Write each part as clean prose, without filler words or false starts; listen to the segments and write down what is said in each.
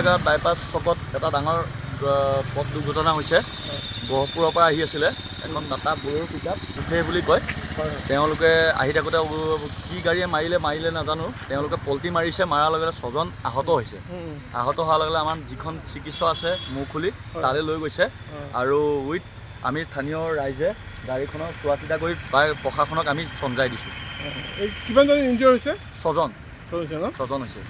উৰিয়াগাঁৱত bypass চকত এটা ডাঙৰ পথ দুৰ্ঘটনা হৈছে। গহপুৰৰ পৰা আহি আছিলে এখন টাটা ব'লেৰো পিকআপ উঠে বুলি কয়। তেওঁলোকে আহি থাকোঁতে কি গাড়ীয়ে মাৰিলে নাজানো, তেওঁলোকে পল্টি মাৰিছে, মাৰাৰ লগে লগে 6জন আহত হৈছে। আহত হোৱাৰ লগে লগে আমাৰ যিখন চিকিৎসক আছে মুখ খুলি তালৈ লৈ গৈছে আৰু উইথ আমি স্থানীয় ৰাইজে গাড়ীখনৰ চোৱা চিতা কৰি প্ৰায় প্ৰশাসনক আমি চমজাই দিছোঁ। কিমানজন ইনজিঅৰ হৈছে? 6জন। 6জন হৈছে।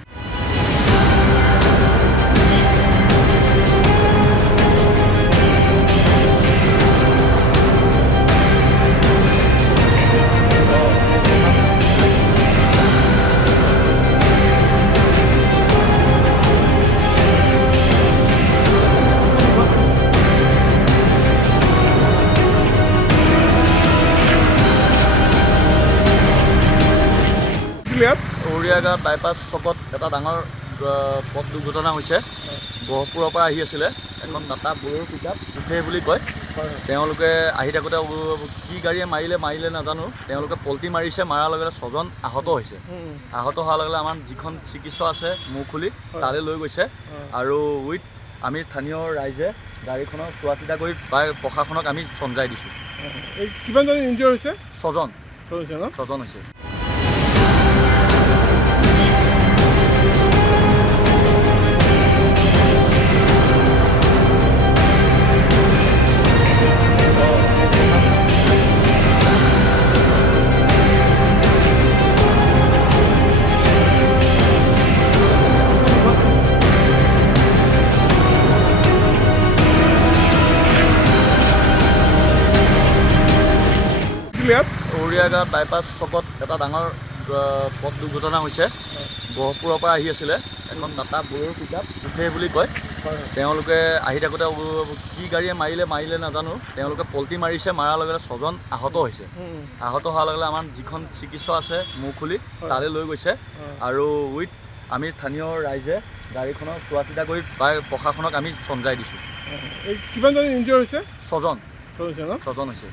উৰিয়াগাঁৱত বাইপাছ চকত এটা ডাঙৰ পথ দুৰ্ঘটনা হৈছে। গহপুৰৰ পৰা আহি আছিলে এখন টাটা ব'লেৰো পিকআপ উঠে বুলি কয়। তেওঁলোকে আহি থাকোঁতে কি গাড়ীয়ে মাৰিলে নাজানো, তেওঁলোকে পল্টি মাৰিছে, মাৰাৰ লগে লগে 6জন আহত হৈছে। আহত হোৱাৰ লগে লগে আমাৰ যিখন চিকিৎসক আছে মুখ খুলি তালৈ লৈ গৈছে আৰু উইথ আমি স্থানীয় ৰাইজে গাড়ীখনৰ চোৱা চিতা কৰি প্ৰায় প্ৰশাসনক আমি চমজাই দিছোঁ। কিমানজন ইনজিঅৰ হৈছে? 6জন। 6জন হৈছে। উৰিয়াগাঁৱত বাইপাছ চকত এটা ডাঙৰ পথ দুৰ্ঘটনা হৈছে। গহপুৰৰ পৰা আহি আছিলে এখন টাটা ব'লেৰো পিকআপ উঠে বুলি কয়। তেওঁলোকে আহি থাকোঁতে কি গাড়ীয়ে মাৰিলে নাজানো, তেওঁলোকে পল্টি মাৰিছে, মাৰাৰ লগে লগে 6জন আহত হৈছে। আহত হোৱাৰ লগে লগে আমাৰ যিখন চিকিৎসক আছে মুখ খুলি তালৈ লৈ গৈছে আৰু উইথ আমি স্থানীয় ৰাইজে গাড়ীখনৰ চোৱা চিতা কৰি প্ৰায় প্ৰশাসনক আমি চমজাই দিছোঁ। কিমানজন ইনজিঅৰ হৈছে? 6জন হৈছে।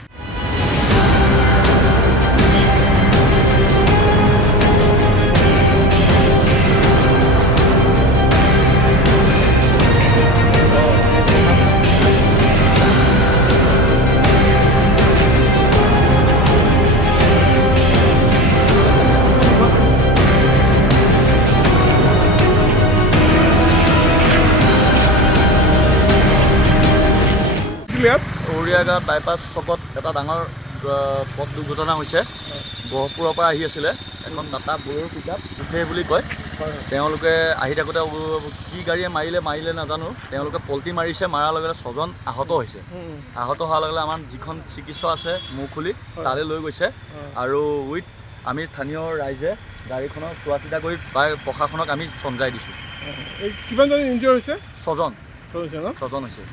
উৰিয়াগাঁৱত বাইপাছ চকত এটা ডাঙৰ পথ দুৰ্ঘটনা হৈছে। গহপুৰৰ পৰা আহি আছিলে এখন টাটা ব'লেৰো পিকআপ উঠে বুলি কয়। তেওঁলোকে আহি থাকোঁতে কি গাড়ীয়ে মাৰিলে নাজানো, তেওঁলোকে পল্টি মাৰিছে, মাৰাৰ লগে লগে 6জন আহত হৈছে। আহত হোৱাৰ লগে লগে আমাৰ যিখন চিকিৎসক আছে মুখ খুলি তালৈ লৈ গৈছে আৰু উইথ আমি স্থানীয় ৰাইজে গাড়ীখনৰ চোৱা চিতা কৰি প্ৰায় প্ৰশাসনক আমি চমজাই দিছোঁ। কিমানজন ইনজিঅৰ হৈছে? 6জন। 6জন হৈছে।